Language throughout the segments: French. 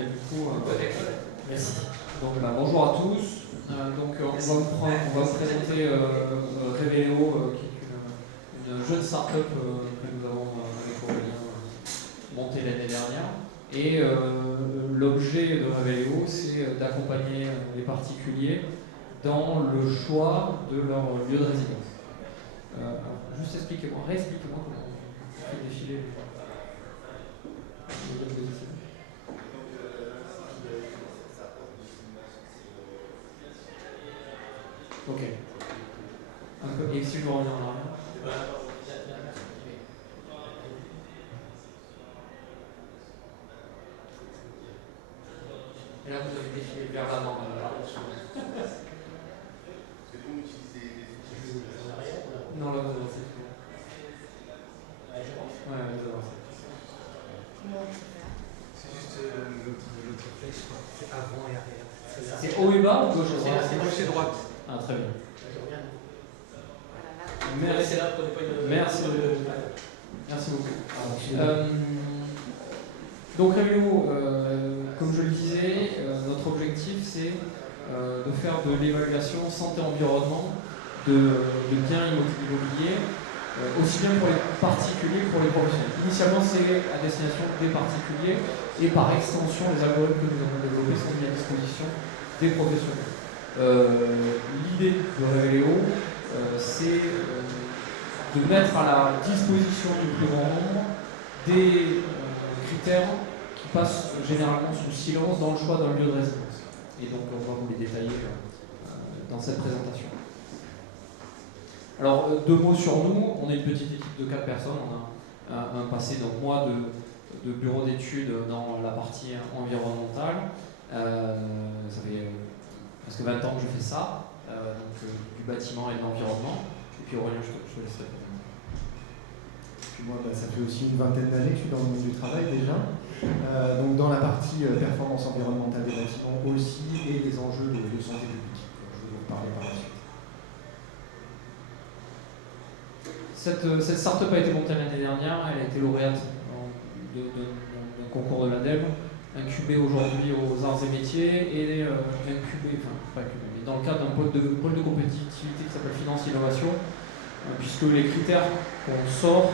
mais du coup... Merci. Donc, bonjour à tous. On va vous présenter Reveleo, qui est une jeune start-up que nous avons avec Aurélien montée l'année dernière. Et l'objet de Reveleo, c'est d'accompagner les particuliers dans le choix de leur lieu de résidence. Juste réexpliquez-moi comment on fait défiler les deux positions. Ok. Un peu. Et si je reviens en arrière. Et là, vous avez défilé vers l'avant. Non, là, vous avancez. Ouais, vous avancez. C'est juste l'autre flèche, c'est avant et arrière. C'est haut et bas ou gauche et droite? C'est gauche et droite. Ah, très bien. Merci. Merci. Merci beaucoup. Donc Reveleo, comme je le disais, notre objectif c'est de faire de l'évaluation santé-environnement de biens immobiliers, aussi bien pour les particuliers que pour les professionnels. Initialement c'est à destination des particuliers et par extension les algorithmes que nous avons développés sont mis à disposition des professionnels. L'idée de Reveleo, c'est de mettre à la disposition du plus grand nombre des critères qui passent généralement sous silence dans le choix d'un lieu de résidence. Et donc on va vous les détailler dans cette présentation. Alors, 2 mots sur nous. On est une petite équipe de 4 personnes. On a un passé, donc moi, de bureau d'études dans la partie environnementale. Ça fait presque 20 ans que je fais ça, du bâtiment et de l'environnement. Et puis Aurélien, je te laisse répondre. Puis moi, ça fait aussi une vingtaine d'années que je suis dans le monde du travail déjà. Donc dans la partie performance environnementale des bâtiments aussi et les enjeux de santé publique. Je vais vous parler par la suite. Cette start-up a été montée l'année dernière, elle a été lauréate d'un concours de l'ADEME, incubée aujourd'hui aux arts et métiers et mais dans le cadre d'un pôle de compétitivité qui s'appelle Finance Innovation, puisque les critères qu'on sort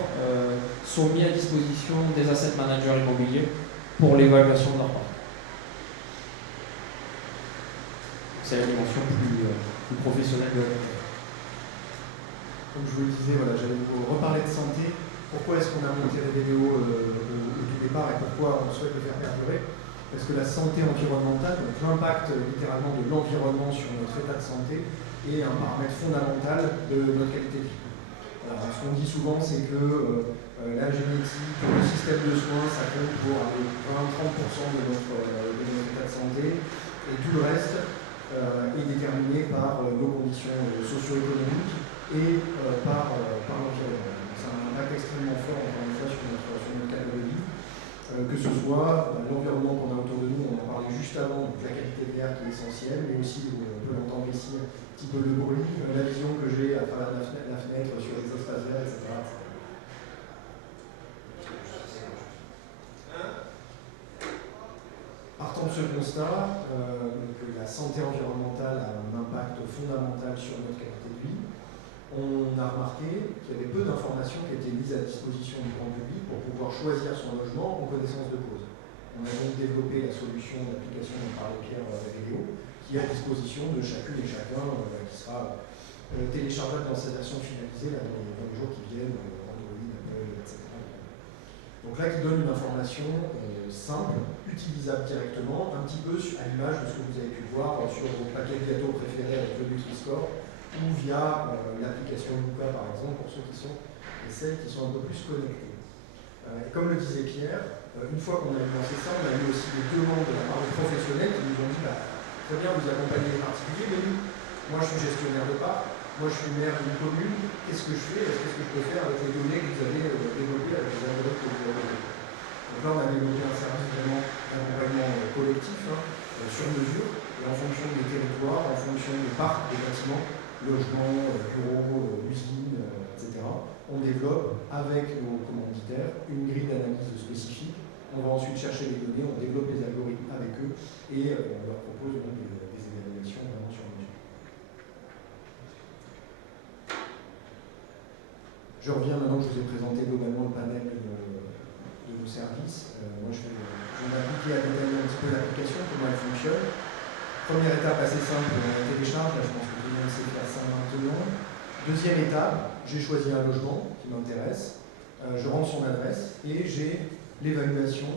sont mis à disposition des asset managers immobiliers pour l'évaluation de leur parc. C'est la dimension plus professionnelle de la compagnie. Comme je vous le disais, voilà, j'allais vous reparler de santé. Pourquoi est-ce qu'on a monté Reveleo au tout départ et pourquoi on souhaite le faire perdurer? Parce que la santé environnementale, donc l'impact littéralement de l'environnement sur notre état de santé, est un paramètre fondamental de notre qualité de vie. Alors, ce qu'on dit souvent, c'est que la génétique, le système de soins, ça compte pour 20-30% de notre état de santé, et tout le reste est déterminé par nos conditions socio-économiques et par l'environnement. C'est un impact extrêmement fort, encore une fois, sur notre cadre de vie. Que ce soit l'environnement qu'on a autour de nous, on en parlait juste avant, donc la qualité de l'air qui est essentielle, mais aussi, on peut l'entendre ici, un petit peu le bruit, la vision que j'ai à travers la fenêtre sur les espaces verts, etc. Partant de ce constat, que la santé environnementale a un impact fondamental sur notre qualité de vie, on a remarqué qu'il y avait peu d'informations qui étaient mises à disposition du grand public pour pouvoir choisir son logement en connaissance de cause. On a donc développé la solution d'application dont parlait Pierre Reveleo, qui est à disposition de chacune et chacun, qui sera téléchargeable dans sa version finalisée là, dans les jours qui viennent, Android, Apple, etc. Donc là, qui donne une information simple, utilisable directement, un petit peu à l'image de ce que vous avez pu voir sur vos paquets de gâteaux préférés avec le Nutri-Score, ou via l'application Luca par exemple, pour ceux qui sont et celles qui sont un peu plus connectés. Comme le disait Pierre, une fois qu'on a lancé ça, on a eu aussi des demandes de la part de professionnels qui nous ont dit très bien, vous accompagnez les particuliers, mais nous, moi je suis gestionnaire de parc, moi je suis maire d'une commune, qu'est-ce que je fais? Qu'est-ce que je peux faire avec les données que vous avez développées avec les algorithmes que vous avez développés? Donc là, on a développé un service vraiment d'accompagnement collectif, sur mesure, et en fonction des territoires, en fonction des parcs, des bâtiments, logements, bureaux, usines, etc. On développe avec nos commanditaires une grille d'analyse spécifique On va ensuite chercher les données, on développe les algorithmes avec eux et on leur propose donc des évaluations vraiment sur mesure. Je reviens maintenant que je vous ai présenté globalement le panel de nos services. Moi, je vais m'appliquer à détailler un petit peu l'application, comment elle fonctionne. Première étape assez simple, on télécharge. Là, je pense que tout le monde sait faire ça maintenant. Deuxième étape, j'ai choisi un logement qui m'intéresse. Je rentre son adresse et j'ai l'évaluation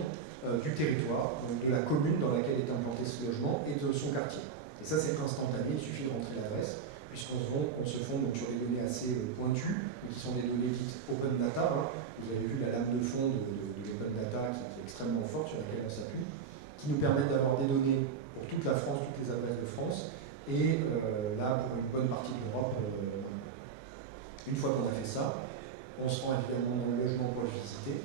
du territoire, donc de la commune dans laquelle est implanté ce logement et de son quartier. Et ça, c'est instantané, il suffit de rentrer l'adresse, puisqu'on se fonde donc sur des données assez pointues, mais qui sont des données dites open data. Hein. Vous avez vu la lame de fond de l'open data qui est extrêmement forte, sur laquelle on s'appuie, qui nous permettent d'avoir des données pour toute la France, toutes les adresses de France, et là, pour une bonne partie de l'Europe, une fois qu'on a fait ça, on se rend évidemment dans le logement pour le visiter.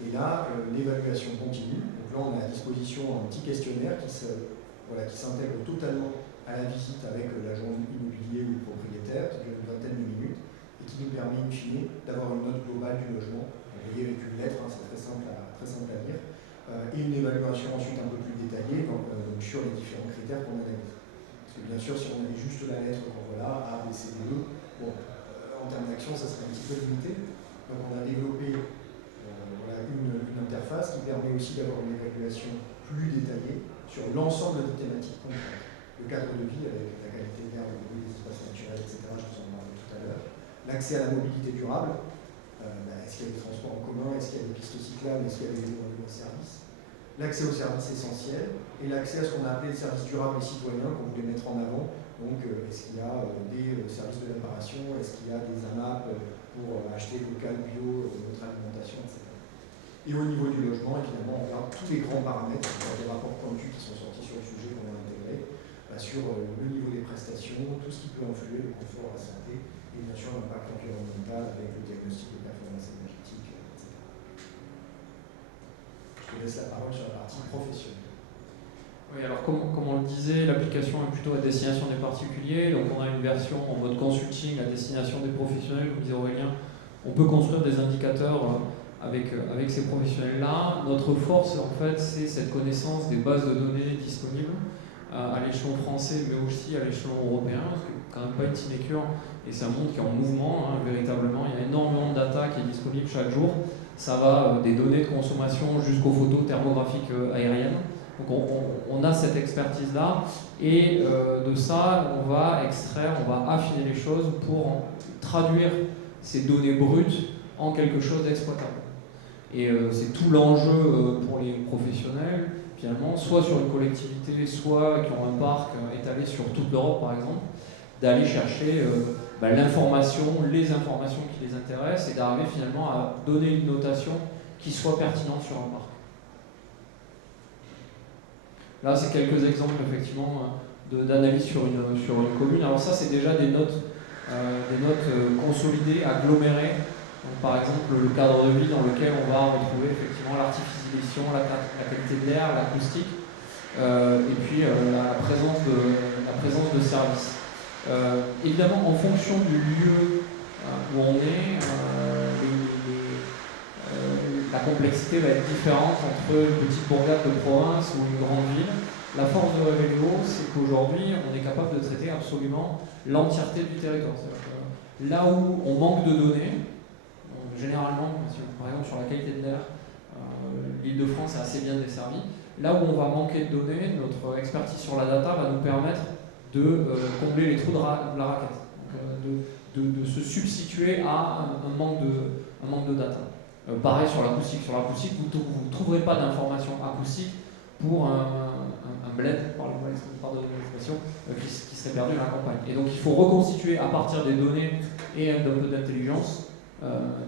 Et là, l'évaluation continue. Donc là, on a à disposition un petit questionnaire qui s'intègre totalement à la visite avec l'agent immobilier ou le propriétaire, qui dure une vingtaine de minutes, et qui nous permet in fine d'avoir une note globale du logement. Vous voyez avec une lettre, hein, c'est très simple à lire, et une évaluation ensuite un peu plus détaillée donc sur les différents critères qu'on analyse. Parce que bien sûr, si on avait juste la lettre, voilà, A, B, C, D, E, bon, en termes d'action, ça serait un petit peu limité. Donc on a développé une interface qui permet aussi d'avoir une évaluation plus détaillée sur l'ensemble des thématiques concrètes. Le cadre de vie avec la qualité de l'air, le bruit, les espaces naturels, etc. Je vous en parlais tout à l'heure. L'accès à la mobilité durable. Est-ce qu'il y a des transports en commun? Est-ce qu'il y a des pistes cyclables? Est-ce qu'il y a des services? L'accès aux services essentiels et l'accès à ce qu'on a appelé les services durables et citoyens qu'on voulait mettre en avant. Donc, est-ce qu'il y a des services de réparation? Est-ce qu'il y a des AMAP pour acheter local, bio, notre alimentation, etc. Et au niveau du logement, évidemment, on regarde tous les grands paramètres, des rapports pointus qui sont sortis sur le sujet qu'on a intégré, sur le niveau des prestations, tout ce qui peut influer le confort, la santé, et bien sûr l'impact environnemental avec le diagnostic de performance énergétique, etc. Je te laisse la parole sur la partie professionnelle. Oui, alors comme on le disait, l'application est plutôt à destination des particuliers, donc on a une version en mode consulting à destination des professionnels, comme disait Aurélien. On peut construire des indicateurs avec ces professionnels-là. Notre force, en fait, c'est cette connaissance des bases de données disponibles à l'échelon français, mais aussi à l'échelon européen, parce que c'est quand même pas une sinécure, et c'est un monde qui est en mouvement, hein, véritablement. Il y a énormément de data qui est disponible chaque jour. Ça va des données de consommation jusqu'aux photos thermographiques aériennes. Donc on a cette expertise-là, et de ça, on va extraire, on va affiner les choses pour traduire ces données brutes en quelque chose d'exploitable. Et c'est tout l'enjeu pour les professionnels, finalement, soit sur une collectivité, soit qui ont un parc étalé sur toute l'Europe, par exemple, d'aller chercher l'information, les informations qui les intéressent, et d'arriver finalement à donner une notation qui soit pertinente sur un parc. Là, c'est quelques exemples, effectivement, d'analyse sur une commune. Alors ça, c'est déjà des notes consolidées, agglomérées. Donc, par exemple, le cadre de vie dans lequel on va retrouver effectivement l'artificialisation, la qualité de l'air, l'acoustique, et puis la présence de services. Évidemment, en fonction du lieu où on est, la complexité va être différente entre une petite bourgade de province ou une grande ville. La force de Revelio, c'est qu'aujourd'hui, on est capable de traiter absolument l'entièreté du territoire. Là où on manque de données, généralement, par exemple sur la qualité de l'air, l'Île-de-France est assez bien desservie. Là où on va manquer de données, notre expertise sur la data va nous permettre de combler les trous de la raquette, de se substituer à un manque de data. Pareil sur l'acoustique. Sur l'acoustique, vous ne trouverez pas d'informations acoustiques pour un bled, pardon l'expression, qui serait perdu dans la campagne. Et donc il faut reconstituer à partir des données et d'un peu d'intelligence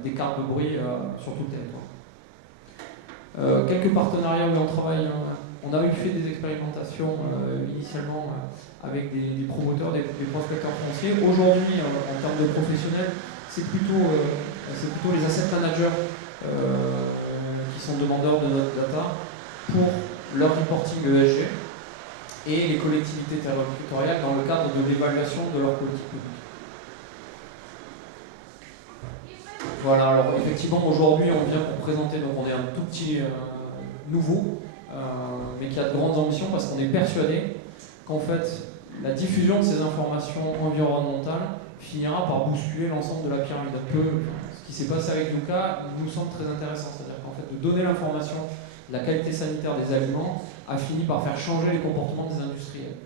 des cartes de bruit sur tout le territoire. Quelques partenariats où on travaille. On avait fait des expérimentations initialement avec des promoteurs, des prospecteurs fonciers. Aujourd'hui, en termes de professionnels, c'est plutôt les asset managers qui sont demandeurs de notre data pour leur reporting ESG et les collectivités territoriales dans le cadre de l'évaluation de leur politique publique. Voilà, alors effectivement aujourd'hui on vient pour présenter, donc on est un tout petit nouveau, mais qui a de grandes ambitions parce qu'on est persuadé qu'en fait, la diffusion de ces informations environnementales finira par bousculer l'ensemble de la pyramide. Un peu ce qui s'est passé avec Yuka nous semble très intéressant, c'est-à-dire qu'en fait, de donner l'information de la qualité sanitaire des aliments a fini par faire changer les comportements des industriels.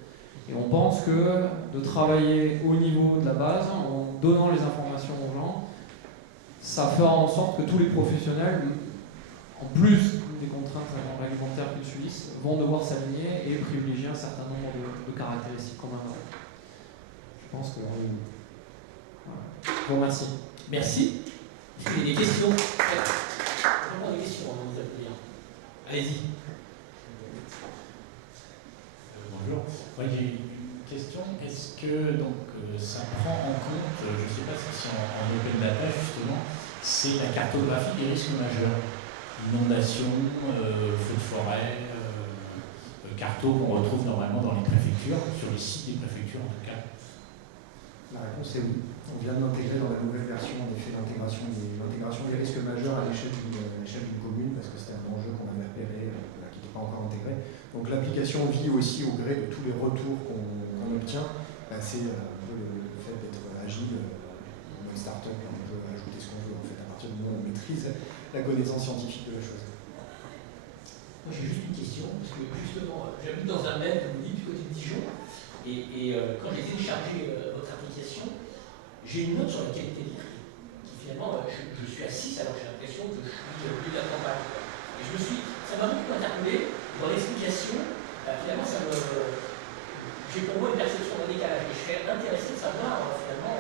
Et on pense que de travailler au niveau de la base, en donnant les informations aux gens, ça fera en sorte que tous les professionnels, en plus des contraintes réglementaires qu'ils subissent, vont devoir s'aligner et privilégier un certain nombre de caractéristiques communes. Je pense que... Voilà. Je vous remercie. Merci. Est-ce qu'il y a des questions? Je prends des questions avant de vous applaudir. Allez-y. Bonjour. Moi j'ai une question. Est-ce que donc, ça prend en compte, je ne sais pas si c'est en open data justement, c'est la cartographie des risques majeurs, inondations, feux de forêt, carto qu'on retrouve normalement dans les préfectures, sur les sites des préfectures en tout cas? La réponse est oui. On vient de l'intégrer dans la nouvelle version, en effet, l'intégration des risques majeurs à l'échelle d'une commune, parce que c'était un enjeu qu'on avait repéré, qui n'était pas encore intégré. Donc l'application vit aussi au gré de tous les retours qu'on obtient. C'est un peu le fait d'être agile, dans une start-up, on peut ajouter ce qu'on veut en fait, à partir du moment où on maîtrise la connaissance scientifique de la chose. Moi j'ai juste une question, parce que justement, j'habite dans un mail, comme vous dites, du côté de Dijon, et quand j'ai téléchargé votre application, j'ai une note sur la qualité de l'air qui finalement, je suis à 6, alors j'ai l'impression que je suis au milieu de la campagne. Et ça m'a beaucoup interpellé dans l'explication, finalement j'ai pour moi une perception d'un décalage. Et je serais intéressé de savoir finalement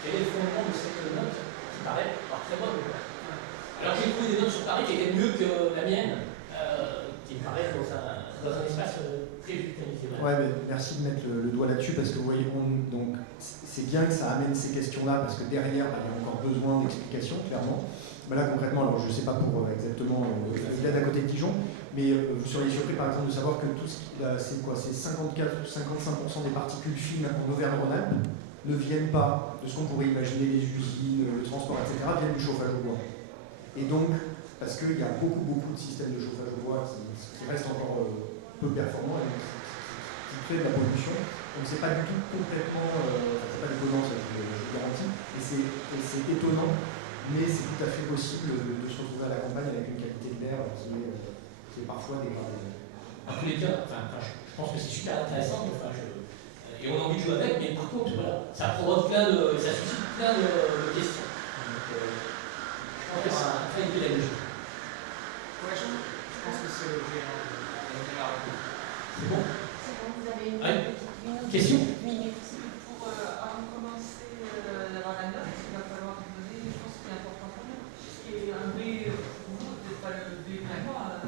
quel est le fondement de cette note qui paraît pas très bonne. Alors j'ai trouvé des notes sur Paris qui étaient mieux que la mienne, qui me paraissent dans un espace très vulcanisé. Ouais, mais merci de mettre le doigt là-dessus parce que vous voyez, donc c'est bien que ça amène ces questions-là parce que derrière, il y a encore besoin d'explications, clairement. Mais là, concrètement, alors je ne sais pas pour exactement l'île à côté de Dijon, mais vous seriez surpris par exemple de savoir que tout ce qui, c'est quoi, c'est 54 ou 55% des particules fines en Auvergne-Rhône-Alpes ne viennent pas de ce qu'on pourrait imaginer, les usines, le transport, etc., viennent du chauffage au bois. Et donc, parce qu'il y a beaucoup de systèmes de chauffage au bois qui restent encore peu performants et qui créent de la pollution. Donc c'est pas du tout complètement, c'est pas déconnant, ça je garantis, et c'est étonnant, mais c'est tout à fait possible de se retrouver à la campagne avec une qualité de l'air qui est parfois dégradée. En tous les cas, je pense que c'est super intéressant, et on a envie de jouer avec, mais par contre, voilà, ça provoque ça suscite plein de questions. Donc, je pense que c'est un très pédagogique. Ouais, je pense que c'est C'est bon? C'est bon, vous avez une petite question? Minute. Pour avant de commencer d'avoir la note, il va falloir vous donner, je pense que c'est important quand même, ce qui est un B pour vous, peut-être pas le B pour moi.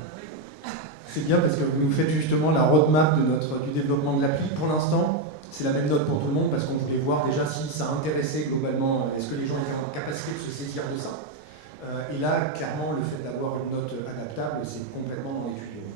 C'est bien parce que vous nous faites justement la roadmap du développement de l'appli. Pour l'instant, c'est la même note pour tout le monde parce qu'on voulait voir déjà si ça intéressait globalement, est-ce que les gens étaient en capacité de se saisir de ça. Et là, clairement, le fait d'avoir une note adaptable, c'est complètement dans les tuyaux.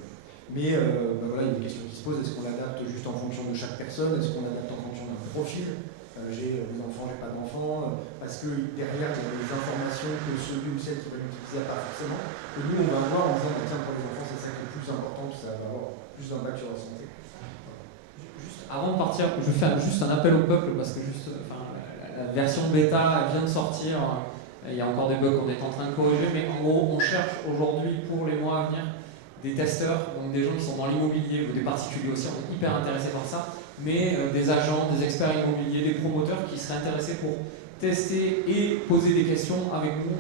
Mais voilà, il y a une question qui se pose, est-ce qu'on l'adapte juste en fonction de chaque personne? Est-ce qu'on l'adapte en fonction d'un profil? J'ai des enfants, j'ai pas d'enfants, parce que derrière, il y a des informations que celui ou celle qui va l'utiliser n'a pas forcément. Et nous, on va avoir en disant, tiens, pour les enfants, c'est ça qui est le plus important, ça va avoir plus d'impact sur la santé. Juste avant de partir, je vais faire juste un appel au peuple, parce que la version bêta vient de sortir. Il y a encore des bugs qu'on est en train de corriger, mais en gros, on cherche aujourd'hui, pour les mois à venir, des testeurs, donc des gens qui sont dans l'immobilier ou des particuliers aussi, on est hyper intéressés par ça, mais des agents, des experts immobiliers, des promoteurs qui seraient intéressés pour tester et poser des questions avec nous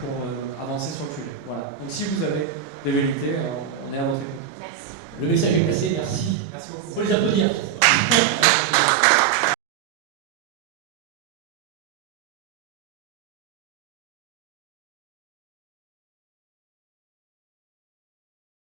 pour avancer sur le sujet. Voilà. Donc si vous avez des vérités, on est à votre écoute. Merci. Le message est passé, merci. Merci beaucoup. Faut les applaudir.